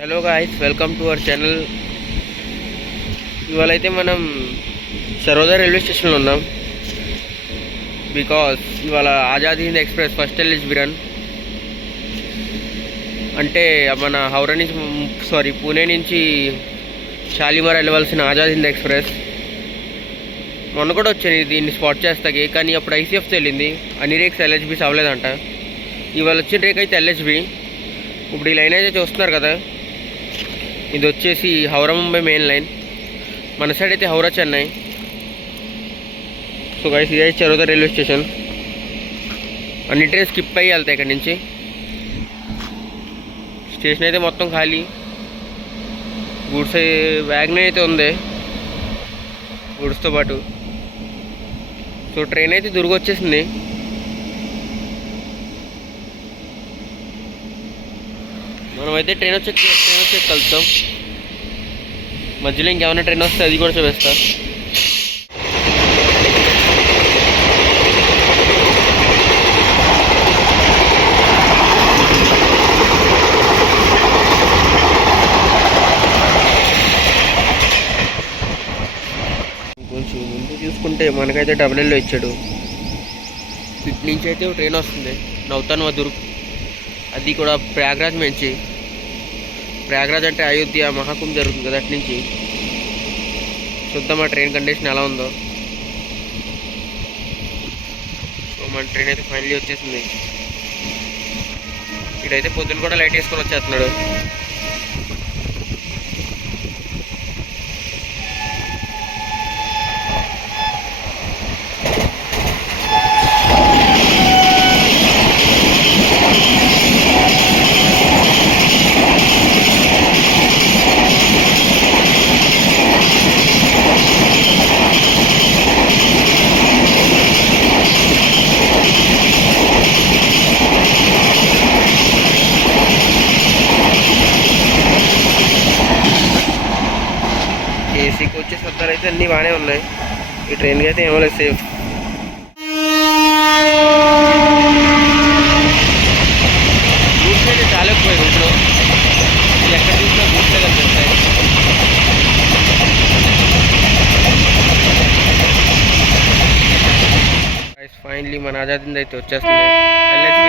Hello guys, welcome to our channel. ఇవాళ అయితే మనం సరోదా రైల్వే స్టేషన్లో ఉన్నాం. బికాస్ ఇవాళ ఆజాద్ Hind express first LHB run. అంటే మన హౌరా నుంచి పూణే నుంచి షాలిమార్ వెళ్ళవలసిన ఆజాద్ హింద్ ఎక్స్ప్రెస్ మొన్న కూడా వచ్చాను దీన్ని స్పాట్ చేస్తాకి. కానీ అప్పుడు ఐసీఎఫ్ వెళ్ళింది, అన్ని రేక్స్ ఎల్హెచ్బీస్ అవ్వలేదంట. ఇవాళ వచ్చిన రేక్ అయితే ఎల్హెచ్బి. ఇప్పుడు ఈ లైన్ అయితే చూస్తున్నారు కదా, ఇది వచ్చేసి హౌరా ముంబై మెయిన్ లైన్. మన సైడ్ అయితే హౌరా చెన్నై. సో గైస్, ఇదే సరోదా రైల్వే స్టేషన్. అన్ని ట్రైన్స్ స్కిప్ అయ్యి వెళ్తాయి ఇక్కడ నుంచి. స్టేషన్ అయితే మొత్తం ఖాళీ. గూడ్స్ వ్యాగన్ అయితే ఉంది గూడ్స్తో పాటు. సో ట్రైన్ అయితే దుర్గు వచ్చేసింది. మనమైతే ట్రైన్ వచ్చి కలుద్దాం. మధ్యలో ఇంకేమైనా ట్రైన్ వస్తే అది కూడా చూపిస్తా. కొంచెం ముందు చూసుకుంటే మనకైతే డబ్ల్యూలో ఇచ్చాడు. ఇటు నుంచి అయితే ట్రైన్ వస్తుంది నౌతన్ దుర్గ్. అది కూడా ప్రయాగ్రాజ్ నుంచి. ప్రయాగ్రాజ్ అంటే అయోధ్య మహాకుంభ జరుగుతుంది కదా, అటు నుంచి. చూద్దాం ఆ ట్రైన్ కండిషన్ ఎలా ఉందో. సో మన ట్రైన్ అయితే ఫైనల్లీ వచ్చేసింది. ఇటైతే పొద్దున్న కూడా లైట్ వేసుకొని వచ్చేస్తున్నాడు. ఏసీకి వచ్చే శబ్దాలు అయితే అన్నీ బాగానే ఉన్నాయి. ఈ ట్రైన్కి అయితే ఏమో లేదు, సేఫ్. గూడ్స్ అయితే చాలా ఎక్కువ రూట్లో. ఎక్కడ చూసినా గూడ్సే కనిపిస్తాయి. ఫైనల్లీ మన ఆజాద్ హింద్ అయితే వచ్చేస్తుంది. ఎల్హెచ్బి